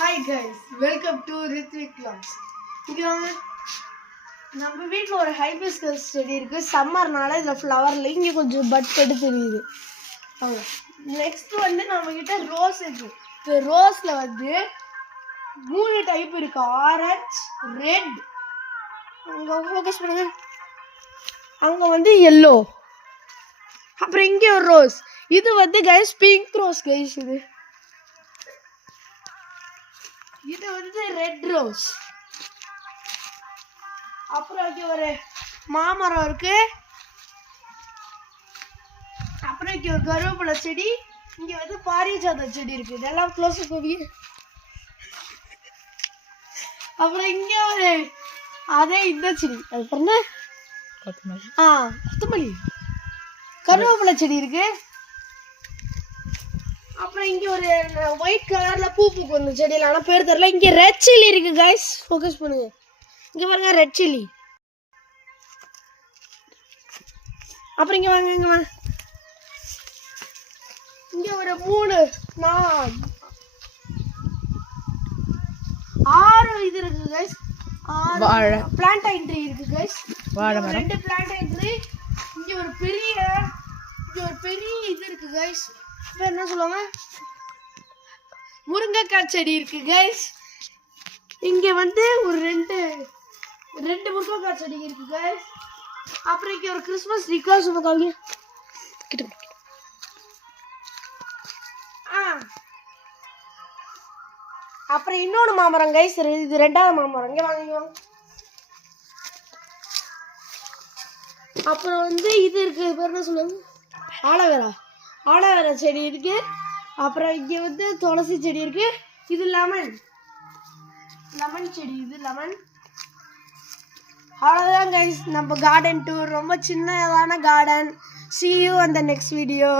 Hi guys, welcome to Rithvik Vlogs. இங்க நம்ம வீட்ல ஒரு ஹைபிஸ்கஸ் செடி இருக்கு. சம்மர்னால இந்த ஃப்ளவர்ல இங்க கொஞ்சம் பட் தெரியுது. வாங்க. நெக்ஸ்ட் வந்து நம்ம கிட்ட ரோஸ் இருக்கு. இந்த ரோஸ்ல வந்து மூணு டைப் இருக்கு. Orange, red. அங்க ஃபோக்கஸ் பண்ணுங்க. அங்க வந்து yellow. அப்புறம் இங்க ஒரு ரோஸ். இது வந்து गाइस பிங்க் ரோஸ் गाइस இது. இது வந்து ரெட் ரோஸ். அப்புறம் இங்க ஒரு மாமரம் இருக்கு. அப்புறம் இங்க ஒரு கருவேப்பிலை செடி. இங்க வந்து பாரிஜாத செடி இருக்கு. இதெல்லாம் க்ளோஸ் போவி. அப்புறம் இங்க ஒரு அதே இந்த செடி அது என்ன கொத்தமல்லி. கொத்தமல்லி கருவேப்பிலை செடி இருக்கு. அப்புறம் இங்க ஒரு ஒயிட் கலர்ல பூ பூக்கும் இந்த செடியில, ஆனா பேர் தெரியல. இங்க ரெட் சில்லி இருக்கு गाइस, ஃபோக்கஸ் பண்ணுங்க. இங்க பாருங்க ரெட் சில்லி. அப்புறம் இங்க வாங்க, இங்க வாங்க. இங்க ஒரு 6 இது இருக்கு गाइस. 6 பிளான்டைன் ட்ரீ இருக்கு गाइस. ரெண்டு பிளான்டைன் ட்ரீ. இங்க ஒரு பெரிய இது இருக்கு गाइस. என்ன சொல்லுவாங்க, முருங்கைக்காய் செடி இருக்கு गाइस. இங்க வந்து ஒரு ரெண்டு முருங்கைக்காய் செடி இருக்கு गाइस. அப்புறம் இங்க ஒரு கிறிஸ்மஸ் ட்ரீ சொல்லுவாங்க கிட்ட. அப்புறம் இன்னொரு மாமரம் गाइस, இது ரெண்டாவது மாமரம். இங்க வாங்க, இங்க வாங்க. அப்புறம் வந்து இது இருக்கு, பேர் என்ன சொல்லுவாங்க, ஆலோவேரா செடி இருக்கு. அப்புறம் இங்க வந்து துளசி செடி இருக்கு. இது லெமன் செடி, இது லெமன். அவ்வளவுதான் गाइस நம்ம கார்டன் டூர். ரொம்ப சின்னதான garden. See you on the next video.